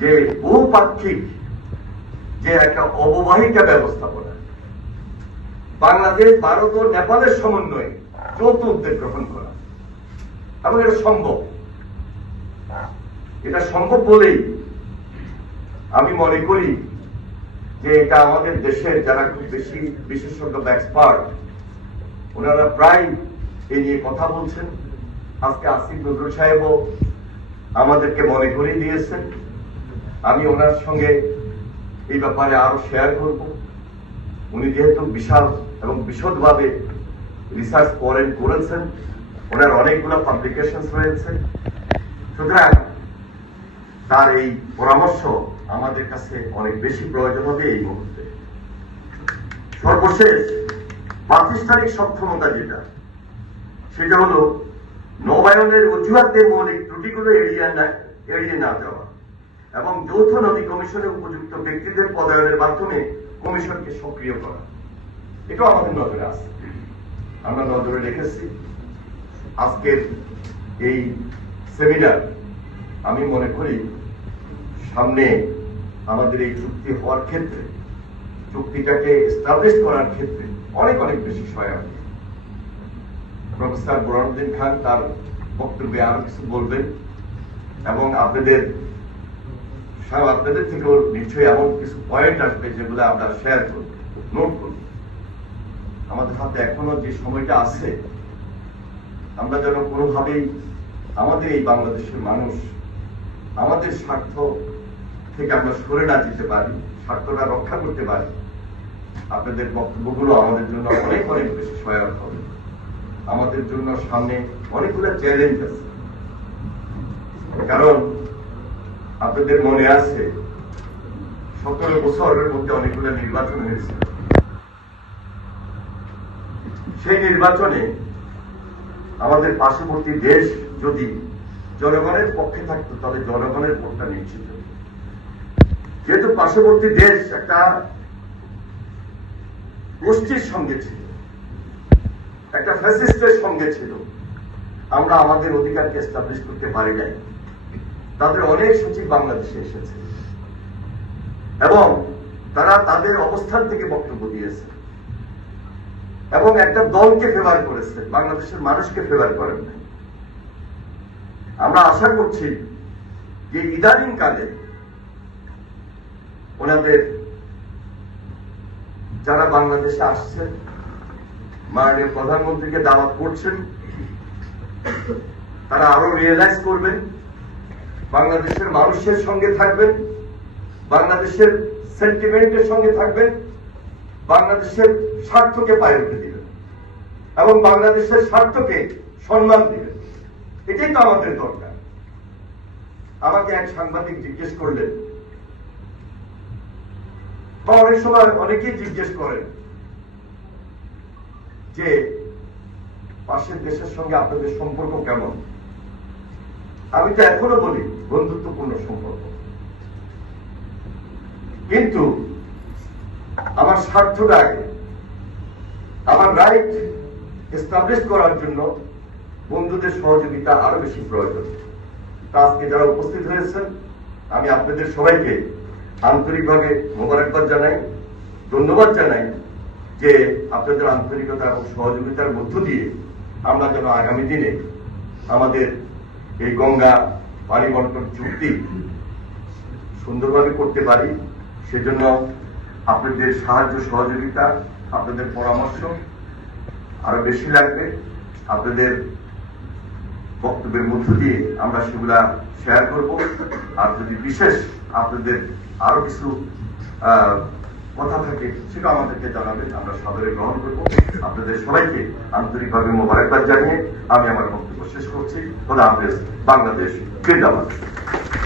যে বহুপাক্ষিক যে একটা অববাহিকা ব্যবস্থাপনা, বাংলাদেশ, ভারত ও নেপালের সমন্বয়ে যৌথ উদ্যোগ গ্রহণ করা, এবং এটা সম্ভব। এটা সম্ভব বলেই আমি মনে করি যে এটা আমাদের দেশের যারা খুব বেশি বিশেষজ্ঞ বা এক্সপার্ট, ওনারা প্রায় এই নিয়ে কথা বলছেন। আজকে আসিফ নজরুল সাহেবও আমাদেরকে মনে করিয়ে দিয়েছেন। আমি ওনার সঙ্গে এই ব্যাপারে আরো শেয়ার করব। উনি যেহেতু বিশাল এবং বিশদভাবে রিসার্চ করেছেন, ওনার অনেকগুলো পাবলিকেশন রয়েছে, সুতরাং তার এই পরামর্শ আমাদের কাছে অনেক বেশি প্রয়োজন হবে এই মুহূর্তে। সর্বশেষ প্রাতিষ্ঠানিক সক্ষমতা যেটা, সেটা হলো নবায়নের অজুহাতে মৌলিক ত্রুটিগুলো এড়িয়ে না যাওয়া এবং যৌথ নদী কমিশনের উপযুক্ত ব্যক্তিদের পদায়নের মাধ্যমে কমিশনকে সক্রিয় করা। এটাও আমাদের নজরে আছে, আমরা নজরে রেখেছি। আজকের এই সেমিনার আমি মনে করি সামনে আমাদের এই চুক্তি হওয়ার ক্ষেত্রে, চুক্তিটাকে এস্টাবলিশ করার ক্ষেত্রে অনেক অনেক বেশি সহায়ক। প্রফেসর বুরহানুদ্দিন খান তার বক্তব্যে আরো কিছু বলবেন, এবং আপনাদের থেকেও নিশ্চয়ই এমন কিছু পয়েন্ট আসবে যেগুলো আমরা শেয়ার করব, নোট করব। আমাদের হাতে এখনো যে সময়টা আছে, আমরা যেন কোনোভাবেই আমাদের এই বাংলাদেশের মানুষ আমাদের স্বার্থ থেকে আমরা সরে না যেতে পারি, স্বার্থটা রক্ষা করতে পারি। আপনাদের বক্তব্যগুলো আমাদের জন্য অনেক অনেক বেশি সহায়ক হবে। আমাদের জন্য সামনে অনেকগুলো চ্যালেঞ্জ আছে, কারণ আপনাদের মনে আছে 17 বছরের মধ্যে অনেকগুলো নির্বাচন হয়েছে। সেই নির্বাচনে আমাদের পার্শ্ববর্তী দেশ যদি জনগণের পক্ষে থাকতো, তাহলে জনগণের ভোটটা নিশ্চিত। যেহেতু পার্শ্ববর্তী দেশ একটা গোষ্ঠীর সঙ্গে ছিল, একটা ফ্যাসিস্টের সঙ্গে ছিল, আমরা আমাদের অধিকারকে এস্টাবলিশ করতে পারি নাই। তাদের অনেক সচিব বাংলাদেশে এসেছে এবং তারা তাদের অবস্থান থেকে বক্তব্য দিয়েছে এবং একটা দলকে ফেভার করেছে, বাংলাদেশের মানুষকে ফেভার করেন নাই। আমরা আশা করছি যে ইদানিং কালে ওনাদের যারা বাংলাদেশে আসছেন, মাননীয় প্রধানমন্ত্রীকে দাওয়াত করছেন, তারা আরো রিয়েলাইজ করবেন, বাংলাদেশের মানুষের সঙ্গে থাকবেন, বাংলাদেশের সেন্টিমেন্টের সঙ্গে থাকবেন, বাংলাদেশের স্বার্থকে পায়ে উঠে দিবেন এবং বাংলাদেশের স্বার্থকে সম্মান দিবেন। এটাই তো আমাদের দরকার। আমাকে এক সাংবাদিক জিজ্ঞেস করলেন, বা অনেক সময় অনেকেই জিজ্ঞেস করেন যে পাশের দেশের সঙ্গে আপনাদের সম্পর্ক কেমন। আমি তো এখনো বলি বন্ধুত্বপূর্ণ সম্পর্ক, কিন্তু আমার স্বার্থটা আগে, আমার রাইট এস্টাবলিশ করার জন্য বন্ধুদের সহযোগিতা আরো বেশি প্রয়োজন। আজকে যারা উপস্থিত হয়েছেন, আমি আপনাদের সবাইকে আন্তরিকভাবে মোবারকবাদ জানাই, ধন্যবাদ জানাই যে আপনাদের আন্তরিকতা এবং সহযোগিতার মধ্য দিয়ে আমরা যেন আগামী দিনে আমাদের এই গঙ্গা পানি বন্টন চুক্তি সুন্দরভাবে করতে পারি। সেজন্য আপনাদের সাহায্য সহযোগিতা, আপনাদের পরামর্শ আরো বেশি লাগবে। আপনাদের বক্তব্যের মধ্য দিয়ে আমরা সেগুলা শেয়ার করব। আর যদি বিশেষ আপনাদের আরো কিছু কথা থাকে, সেটা আমাদেরকে জানাবেন, আমরা সাদরে গ্রহণ করব। আপনাদের সবাইকে আন্তরিকভাবে মোবারকবাদ জানিয়ে আমি আমার বক্তব্য শেষ করছি। খোদা হাফেজ। বাংলাদেশ জিন্দাবাদ।